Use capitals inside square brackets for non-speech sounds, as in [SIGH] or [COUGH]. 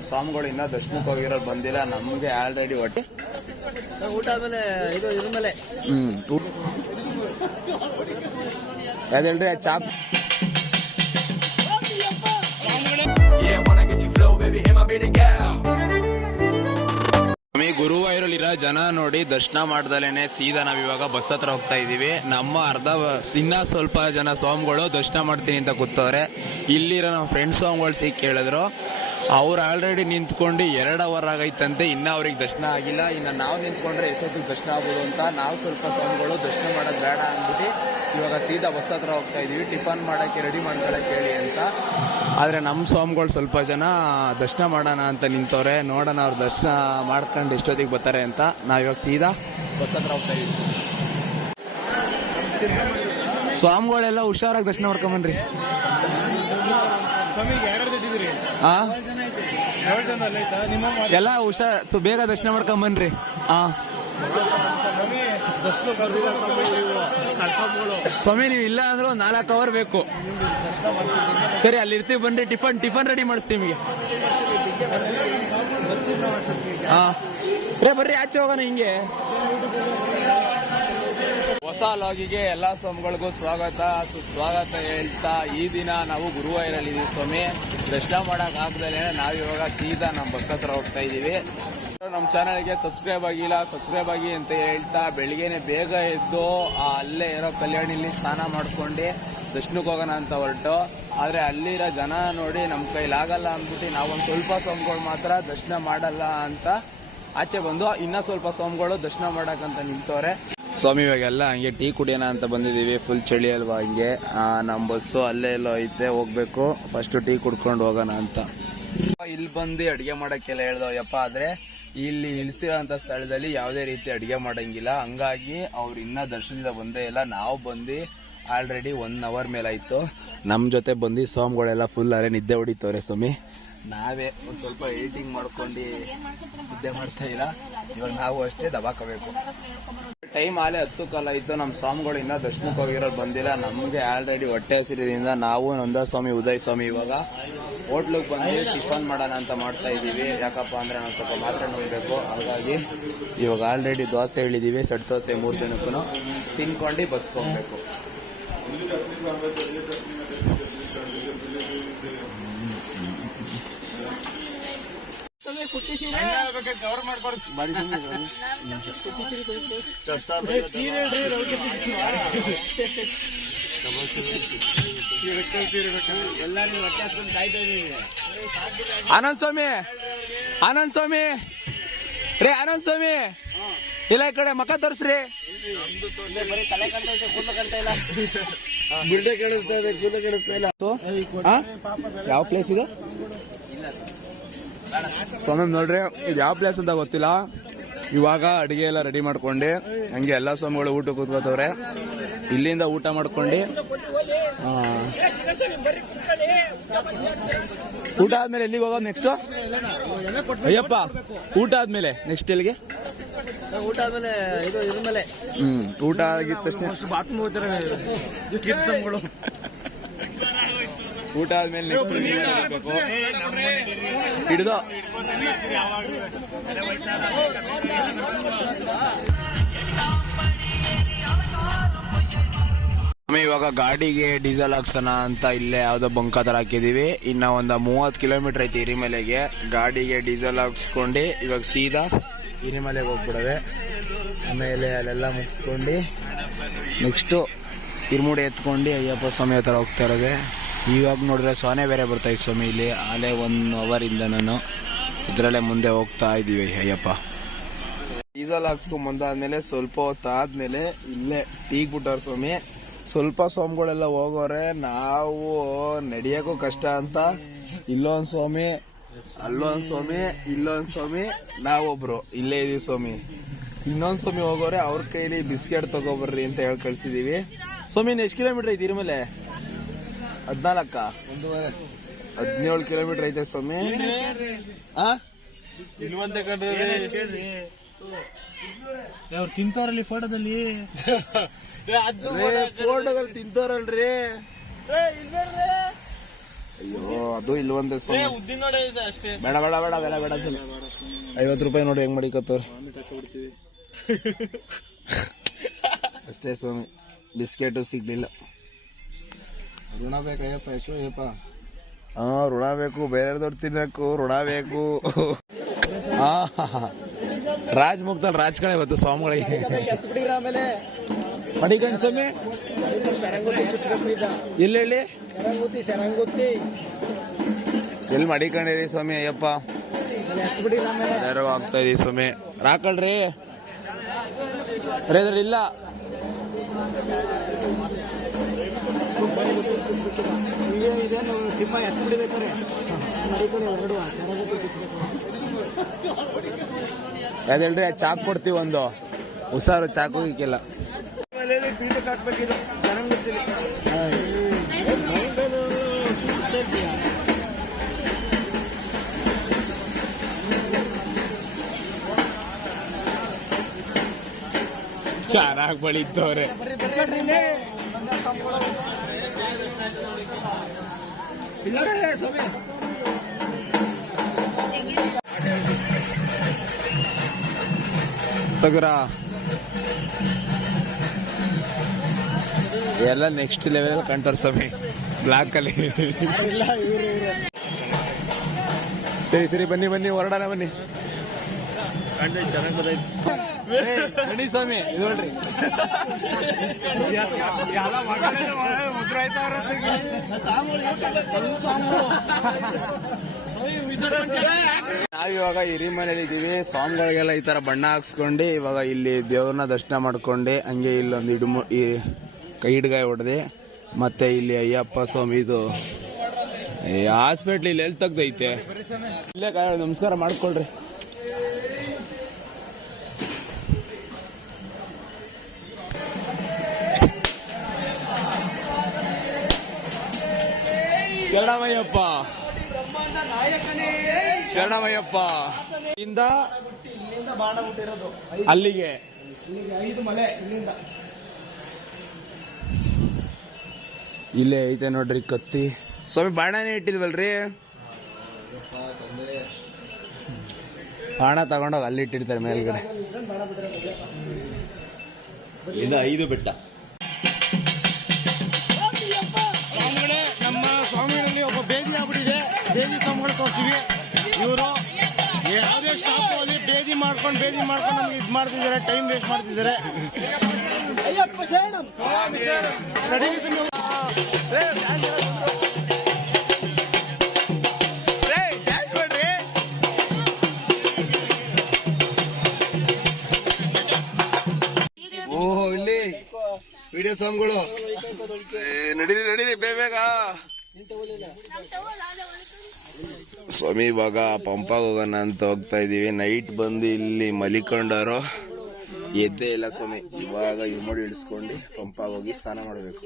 ನಮ್ಮ ಸ್ವಾಮಿಗಳು ಇನ್ನೂ ದರ್ಶನಕ್ಕೆ ಹೋಗಿರೋರು ಬಂದಿಲ್ಲ ನಮಗೆ ಆಲ್ರೆಡಿ ಹೊಟ್ಟೆ. ಊಟ ಆದ್ಮೇಲೆ ಇದು ಇದ್ರ ಮೇಲೆ. ಹ್ಮ್ ಯಾವ್ದು ಹೇಳ್ರಿ ಆ ಚಾಪ್? ಸ್ವಾಮಿ ಗುರುವಾಯೂರಲ್ಲಿರೋ ಜನ ನೋಡಿ ದರ್ಶನ ಮಾಡ್ದಲೇನೆ ಸೀದಾ ನಾವ್ ಇವಾಗ ಬಸ್ ಹತ್ರ ಹೋಗ್ತಾ ಇದೀವಿ. ನಮ್ಮ ಅರ್ಧ ಇನ್ನ ಸ್ವಲ್ಪ ಜನ ಸ್ವಾಮಿಗಳು ದರ್ಶನ ಮಾಡ್ತೀನಿ ಅಂತ ಕೂತವ್ರೆ. ಇಲ್ಲಿರೋ ನಮ್ಮ ಫ್ರೆಂಡ್ ಸ್ವಾಮಿಗಳು ಸಿಕ್ಕಿ ಕೇಳಿದ್ರು. ಅವ್ರು ಆಲ್ರೆಡಿ ನಿಂತ್ಕೊಂಡು ಎರಡು ಅವರ್ ಆಗೈತಂತೆ, ಇನ್ನ ಅವ್ರಿಗೆ ದರ್ಶನ ಆಗಿಲ್ಲ. ಇನ್ನು ನಾವು ನಿಂತ್ಕೊಂಡ್ರೆ ಎಷ್ಟೊತ್ತಿಗೆ ದರ್ಶನ ಆಗ್ಬೋದು ಅಂತ ನಾವು ಸ್ವಲ್ಪ ಸ್ವಾಮಿಗಳು ದರ್ಶನ ಮಾಡೋದು ಬೇಡ ಅಂದ್ಬಿಟ್ಟು ಇವಾಗ ಸೀದಾ ಬಸ್ ಹತ್ರ ಹೋಗ್ತಾ ಇದೀವಿ. ಟಿಫನ್ ಮಾಡೋಕ್ಕೆ ರೆಡಿ ಮಾಡ್ಕೊಳಕ್ಕೆ ಹೇಳಿ ಅಂತ. ಆದರೆ ನಮ್ಮ ಸ್ವಾಮಿಗಳು ಸ್ವಲ್ಪ ಜನ ದರ್ಶನ ಮಾಡೋಣ ಅಂತ ನಿಂತವ್ರೆ, ನೋಡೋಣ ಅವ್ರು ದರ್ಶನ ಮಾಡ್ಕೊಂಡು ಎಷ್ಟೊತ್ತಿಗೆ ಬರ್ತಾರೆ ಅಂತ. ನಾವಿವಾಗ ಸೀದಾ ಬಸ್ ಹತ್ರ ಹೋಗ್ತಾ ಇದೀವಿ. ಸ್ವಾಮಿಗಳೆಲ್ಲ ಹುಷಾರಾಗಿ ದರ್ಶನ ಮಾಡ್ಕೊಂಬನ್ರಿ ಎಲ್ಲ ಹುಷಾರ್ ಬೇಗ ದರ್ಶನ ಮಾಡ್ಕೊಂಬನ್ರಿ ಆ. ಸ್ವಾಮಿ ನೀವು. ಇಲ್ಲ ಅಂದ್ರೆ ಒಂದು ನಾಲ್ಕು ಅವರ್ ಬೇಕು. ಸರಿ ಅಲ್ಲಿ ಇರ್ತೀವಿ ಬನ್ರಿ ಟಿಫನ್ ಟಿಫನ್ ರೆಡಿ ಮಾಡಿಸ್ತೀವಿ ನಿಮಗೆ. ಹಾ ರೇ ಬರ್ರಿ ಆಚೆ ಹೋಗೋಣ ಹಿಂಗೆ. ಹೊಸ ಲಾಗಿಗೆ ಎಲ್ಲ ಸ್ವಾಮಿಗಳಿಗೂ ಸ್ವಾಗತ. ಸುಸ್ವಾಗತ ಹೇಳ್ತಾ ಈ ದಿನ ನಾವು ಗುರುವಾಯಿರಲ್ಲಿದ್ದೀವಿ ಸ್ವಾಮಿ. ದರ್ಶನ ಮಾಡಕ್ ಆಗ್ದಲೇ ನಾವು ಇವಾಗ ಸೀದಾ ನಮ್ಮ ಬಸ್ ಹತ್ರ ಹೋಗ್ತಾ ಇದೀವಿ ನಮ್ಮ ಚಾನಲ್ಗೆ ಸಬ್ಸ್ಕ್ರೈಬ್ ಆಗಿಲ್ಲ, ಸಬ್ಸ್ಕ್ರೈಬ್ ಆಗಿ ಅಂತ ಹೇಳ್ತಾ ಬೆಳಿಗ್ಗೆನೆ ಬೇಗ ಎದ್ದು ಅಲ್ಲೇ ಇರೋ ಕಲ್ಯಾಣಿಲಿ ಸ್ನಾನ ಮಾಡ್ಕೊಂಡು ದರ್ಶನಕ್ಕೆ ಹೋಗೋಣ ಅಂತ ಹೊರಟು. ಆದ್ರೆ ಅಲ್ಲಿರೋ ಜನ ನೋಡಿ ನಮ್ಮ ಕೈಲಾಗಲ್ಲ ಅಂದ್ಬಿಟ್ಟು ನಾವೊಂದು ಸ್ವಲ್ಪ ಸ್ವಾಮಿಗಳು ಮಾತ್ರ ದರ್ಶನ ಮಾಡಲ್ಲ ಅಂತ ಆಚೆ ಬಂದು ಇನ್ನ ಸ್ವಲ್ಪ ಸ್ವಾಮಿಗಳು ದರ್ಶನ ಮಾಡೋಕ್ಕಂತ ನಿಂತವ್ರೆ. ಸ್ವಾಮಿ, ಇವಾಗೆಲ್ಲ ಹಂಗೆ ಟೀ ಕುಡಿಯೋಣ ಅಂತ ಬಂದಿದೀವಿ ಫುಲ್ ಚಳಿ ಅಲ್ವಾ ಹಂಗೆ. ನಮ್ಮ ನಮ್ ಬಸ್ಸು ಅಲ್ಲೇ ಎಲ್ಲೋ ಐತೆ, ಹೋಗ್ಬೇಕು. ಫಸ್ಟ್ ಟೀ ಕುಡ್ಕೊಂಡು ಹೋಗೋಣ ಅಂತ. ಇಲ್ಲಿ ಬಂದು ಅಡಿಗೆ ಮಾಡೋಕ್ಕೆಲ್ಲ ಹೇಳ್ದವಯ್ಯಪ್ಪ ಆದ್ರೆ ಇಲ್ಲಿ ಇಳಿಸ್ತಿರೋಂಥ ಸ್ಥಳದಲ್ಲಿ ಯಾವುದೇ ರೀತಿ ಅಡಿಗೆ ಮಾಡಂಗಿಲ್ಲ. ಹಂಗಾಗಿ ಅವ್ರು ಇನ್ನ ದರ್ಶನದಿಂದ ಬಂದೇ ಇಲ್ಲ. ನಾವು ಬಂದು ಆಲ್ರೆಡಿ ಒನ್ ಅವರ್ ಮೇಲಾಯಿತು ನಮ್ಮ ಜೊತೆ ಬಂದು ಸೋಮ್ಗಳೆಲ್ಲ ಫುಲ್ ಅರೆ ನಿದ್ದೆ ಹೊಡಿತವ್ರೆ ಸ್ವಾಮಿ. ನಾವೇ ಒಂದು ಸ್ವಲ್ಪ ಎಡಿಟಿಂಗ್ ಮಾಡ್ಕೊಂಡು ನಿದ್ದೆ ಮಾಡ್ತಾ ಇಲ್ಲ. ಇವಾಗ ನಾವು ಅಷ್ಟೇ ದಬಾಕಬೇಕು. ಟೈಮ್ ಆಲೆ ಹತ್ತು ಕಾಲ ಇತ್ತು ನಮ್ಮ ಸ್ವಾಮಿಗಳು ಇನ್ನ ದರ್ಶನಕ್ಕೆ ಹೋಗಿರೋರು ಬಂದಿಲ್ಲ. ನಮಗೆ ಆಲ್ರೆಡಿ ಹೊಟ್ಟೆ ಹಸಿರಿದ್ರಿಂದ ನಾವು ನಂದ ಸ್ವಾಮಿ ಉದಯ್ ಸ್ವಾಮಿ ಇವಾಗ ಹೋಟ್ಲಿಗೆ ಬಂದು ಟಿಫನ್ ಮಾಡೋಣ ಅಂತ ಮಾಡ್ತಾ ಇದೀವಿ ಯಾಕಪ್ಪ ಅಂದ್ರೆ ನಾವು ಸ್ವಲ್ಪ ಮಾತ್ರ ನೋಡ್ಬೇಕು. ಹಾಗಾಗಿ ಇವಾಗ ಆಲ್ರೆಡಿ ದೋಸೆ ಹೇಳಿದೀವಿ ಸೆಟ್ ದೋಸೆ ಮೂರು ಜನಕ್ಕೂ ತಿನ್ಕೊಂಡು ಬಸ್ಗೆ ಹೋಗ್ಬೇಕು. ಆನಂದ್ ಸ್ವಾಮಿ ಆನಂದ್ ಸ್ವಾಮಿ ರೇ ಆನಂದ್ ಸ್ವಾಮಿ ಇಲ್ಲ ಈ ಕಡೆ ಮಕ ತೋರಿಸ್ರಿ. ಯಾವ ಪ್ಲೇಸ್ ಇದು? ಸ್ವಾಮಿ ನೋಡ್ರಿ ಇದು ಯಾವ ಪ್ಲೇಸ್ ಅಂತ ಗೊತ್ತಿಲ್ಲ. ಇವಾಗ ಅಡಿಗೆ ಎಲ್ಲ ರೆಡಿ ಮಾಡ್ಕೊಂಡು ಹಂಗೆ ಎಲ್ಲ ಸ್ವಾಮಿಗಳು ಊಟ ಕೂತ್ಕೋತವ್ರೆ. ಇಲ್ಲಿಂದ ಊಟ ಮಾಡ್ಕೊಂಡು ಊಟ ಆದ್ಮೇಲೆ ಎಲ್ಲಿಗೆ ಹೋಗೋದು ನೆಕ್ಸ್ಟ್ ಅಯ್ಯಪ್ಪ ಊಟ ಆದ್ಮೇಲೆ ನೆಕ್ಸ್ಟ್ ಎಲ್ಲಿಗೆ? ಊಟ ಆದ್ಮೇಲೆ ಇದು ಇದ್ರ ಮೇಲೆ. ಹ್ಮ್ ಊಟ ಆಗಿದ ತಕ್ಷಣ. ಊಟ ಆದ್ಮೇಲೆ ನೆಕ್ಸ್ಟ್ ಹಿಡಿದು. ಆಮೇಲೆ ಇವಾಗ ಗಾಡಿಗೆ ಡೀಸೆಲ್ ಹಾಕ್ಸೋಣ ಅಂತ ಇಲ್ಲೇ ಯಾವ್ದೋ ಬಂಕ ಹತ್ರ ಹಾಕಿದೀವಿ ಇನ್ನ ಒಂದ ಮೂವತ್ ಕಿಲೋಮೀಟರ್ ಐತಿ ಹಿರಿಮಲೆಗೆ. ಗಾಡಿಗೆ ಡೀಸೆಲ್ ಹಾಕ್ಸ್ಕೊಂಡು ಇವಾಗ ಸೀದಾ ಹಿರಿಮಲೆಗೆ ಹೋಗ್ಬಿಡದೆ. ಆಮೇಲೆ ಅಲ್ಲೆಲ್ಲ ಮುಗಿಸ್ಕೊಂಡು ನೆಕ್ಸ್ಟು ಇರ್ಮುಡಿ ಎತ್ಕೊಂಡು ಅಯ್ಯಪ್ಪ ಸ್ವಾಮಿ ಹತ್ರ ಹೋಗ್ತಾ ಇರೋದೆ. ಇವಾಗ ನೋಡಿದ್ರೆ ಸೋನೆ ಬೇರೆ ಬರ್ತಾ ಸ್ವಾಮಿ. ಇಲ್ಲಿ ಅಲ್ಲೇ ಒನ್ ಅವರ್ ಇಂದ ನಾನು ಇದರಲ್ಲೇ ಮುಂದೆ ಹೋಗ್ತಾ ಇದ್ದೀವಿ ಅಯ್ಯಪ್ಪ. ಡೀಸೆಲ್ ಹಾಕ್ಸ್ಕೊಂಡ್ ಬಂದಾದ್ಮೇಲೆ ಸ್ವಲ್ಪ ಹೊತ್ತಾದ್ಮೇಲೆ ಇಲ್ಲೇ ಟೀಗ್ ಬಿಟ್ಟಾರ ಸ್ವಾಮಿ. ಸ್ವಲ್ಪ ಸ್ವಾಮಿಗಳೆಲ್ಲ ಹೋಗೋರೆ, ನಾವು ನಡಿಯಕ್ಕೂ ಕಷ್ಟ ಅಂತ. ಇಲ್ಲೊಂದ್ ಸ್ವಾಮಿ, ಅಲ್ಲೊಂದ್ ಸ್ವಾಮಿ, ಇಲ್ಲೊಂದ್ ಸ್ವಾಮಿ, ನಾವೊಬ್ರು, ಇಲ್ಲೇ ಇದೀವಿ ಸ್ವಾಮಿ. ಇನ್ನೊಂದ್ ಸ್ವಾಮಿ ಹೋಗೋರೆ, ಅವ್ರ ಕೈಲಿ ಬಿಸ್ಕೆಟ್ ತಗೋಬರ್ರಿ ಅಂತ ಹೇಳಿ ಕಳ್ಸಿದೀವಿ. ಸ್ವಾಮಿ ಎಷ್ಟು ಕಿಲೋಮೀಟರ್ ಐತಿ ಇರ್ಮೇಲೆ ಹದ್ನಾಲ್ಕ ಹದಿನೇಳು ಕಿಲೋಮೀಟರ್ ಐತೆ ಸ್ವಾಮಿ. ಆ? ಇಲ್ವಂತೆ ಕಣ್ರಿ. ಅವ್ರು ತಿಂತಾರಲ್ಲಿ ಫೋಟೋದಲ್ಲಿ. ಫೋಟೋದಲ್ಲಿ ತಿಂತಾರಲ್ರಿ ಅಯ್ಯೋ ಅದು ಇಲ್ವಂತೆ ಸ್ವಾಮಿ. ಬೇಡ ನೋಡೇ ಇದೆ ಅಷ್ಟೇ. ಬೇಡ ಬೇಡ ಬೇಡ ಬೇಡ ಸ್ವಾಮಿ. ಐವತ್ತು ರೂಪಾಯಿ ನೋಡಿ ಹೆಂಗ್ ಮಾಡಿಕತ್ತವ್ರ. [LAUGHS] ಅಷ್ಟೇ ಸ್ವಾಮಿ. ಬಿಸ್ಕೆಟು ಸಿಗ್ಲಿಲ್ಲ. ಋಣ ಬೇಕಯ್ಯಪ್ಪ ಯಶೋ ಅಯ್ಯಪ್ಪ ಹಾ, ಋಣ ಬೇಕು ಬೇರೆದವ್ರು ತಿನ್ನಕ್ಕು ಋಣ ಬೇಕು. ಹಾ ರಾಜ್ ಮುಗ್ದಲ್ಲಿ ರಾಜಕಣೆ ಇವತ್ತು ಸ್ವಾಮಿಗಳಿಗೆ. ಮಡಿಕಂಡ್ ಸ್ವಾಮಿ. ಎಲ್ಲೆಲ್ಲಿ ಎಲ್ಲಿ ಮಡಿಕೊಂಡಿರಿ ಸ್ವಾಮಿ, ಅಯ್ಯಪ್ಪ? ಯಾರೋ ಆಗ್ತಾ ಇದೀವಿ ಸ್ವಾಮಿ. ರಾಕಳ್ರಿ. ಇಲ್ಲ. ಈಗ ಇದೇನು ಸಿಂಹ ಬಿಡಿಬೇಕಾರೆ ಹೊರಡುವ. ಚಾಕ್ ಕೊಡ್ತೀವಿ ಒಂದು. ಹುಷಾರು ಚಾಕು ಇಕ್ಕಿಲ್ಲ ಚಾರಾಗ್ ಚೆನ್ನಾಗಿ ಬಳಿತವ್ರೆ. ತಗರ. ಎಲ್ಲ ನೆಕ್ಸ್ಟ್ ಲೆವೆಲ್ ಕಂಟಾರ ಸ್ವಾಮಿ. ಬ್ಲಾಕ್ ಅಲ್ಲಿ. ಸರಿ ಸರಿ, ಬನ್ನಿ ಬನ್ನಿ, ಹೊರಡೋಣ, ಬನ್ನಿ. ಚೆನ್ನಾಗಿ ಸ್ವಾಮಿ, ಇದು ನೋಡ್ರಿ ನಾವಿವಾಗ ಹಿರಿ ಮನೇಲಿ ಇದೀವಿ ಸ್ವಾಮಿಗಳಿಗೆಲ್ಲ ಈ ತರ ಬಣ್ಣ ಹಾಕ್ಸ್ಕೊಂಡು ಇವಾಗ ಇಲ್ಲಿ ದೇವ್ರನ್ನ ದರ್ಶನ ಮಾಡ್ಕೊಂಡು ಹಂಗೆ ಇಲ್ಲೊಂದು ಇಡುಮು ಈ ಕೈ ಹಿಡ್ಗಾಯಿ ಹೊಡೆದಿ, ಮತ್ತೆ ಇಲ್ಲಿ ಅಯ್ಯಪ್ಪ ಸ್ವಾಮಿ ಇದು ಹಾಸ್ಪಿಟ್ಲ್ ಇಲ್ಲಿ ಎಲ್ಲಿ ತೆಗ್ದೈತೆ. ಇಲ್ಲೇ ನಮಸ್ಕಾರ ಮಾಡ್ಕೊಳ್ರಿ. ಶರಣಮಯ್ಯಪ್ಪ. ಶರಣಮಯ್ಯಪ್ಪ. ಇಂದ ಇಲ್ಲಿಂದ ಬಾಣ ಹುಟ್ಟಿರೋದು ಅಲ್ಲಿಗೆ. ಐದು ಮಲೆ ಇಲ್ಲಿಂದ ಇಲ್ಲೇ ಐತೆ ನೋಡ್ರಿ ಕತ್ತಿ. ಸ್ವಾಮಿ, ಬಾಣನೇ ಇಟ್ಟಿಲ್ವಲ್ರಿ ಬಾಣ ತಗೊಂಡೋಗಿ ಅಲ್ಲಿ ಇಟ್ಟಿರ್ತಾರೆ ಮೇಲ್ಗಡೆ. ಐದು ಬೆಟ್ಟ. ಮಾಡ್ಕೊಂಡು ನಮ್ಗೆ ಇದು ಮಾಡ್ತಿದ್ದಾರೆ ಟೈಮ್ ವೇಸ್ಟ್ ಮಾಡ್ತಿದ್ದಾರೆ. ಓಹೋ ಇಲ್ಲಿ ವಿಡಿಯೋ ಸಾಂಗ್ಗಳು ನಡೀರಿ ನಡೀರಿ ಬೇಗ ಸ್ವಾಮಿ, ಇವಾಗ ಪಂಪಾಗ ಹೋಗೋಣ ಅಂತ ಹೋಗ್ತಾ ಇದೀವಿ. ನೈಟ್ ಬಂದು ಇಲ್ಲಿ ಮಲಿಕೊಂಡಾರೋ ಎದ್ದೇ ಇಲ್ಲ ಸ್ವಾಮಿ. ಇವಾಗ ಇಮ್ಮಡಿ ಮಾಡಿ ಇಳಿಸ್ಕೊಂಡು ಪಂಪಾಗ ಹೋಗಿ ಸ್ನಾನ ಮಾಡಬೇಕು.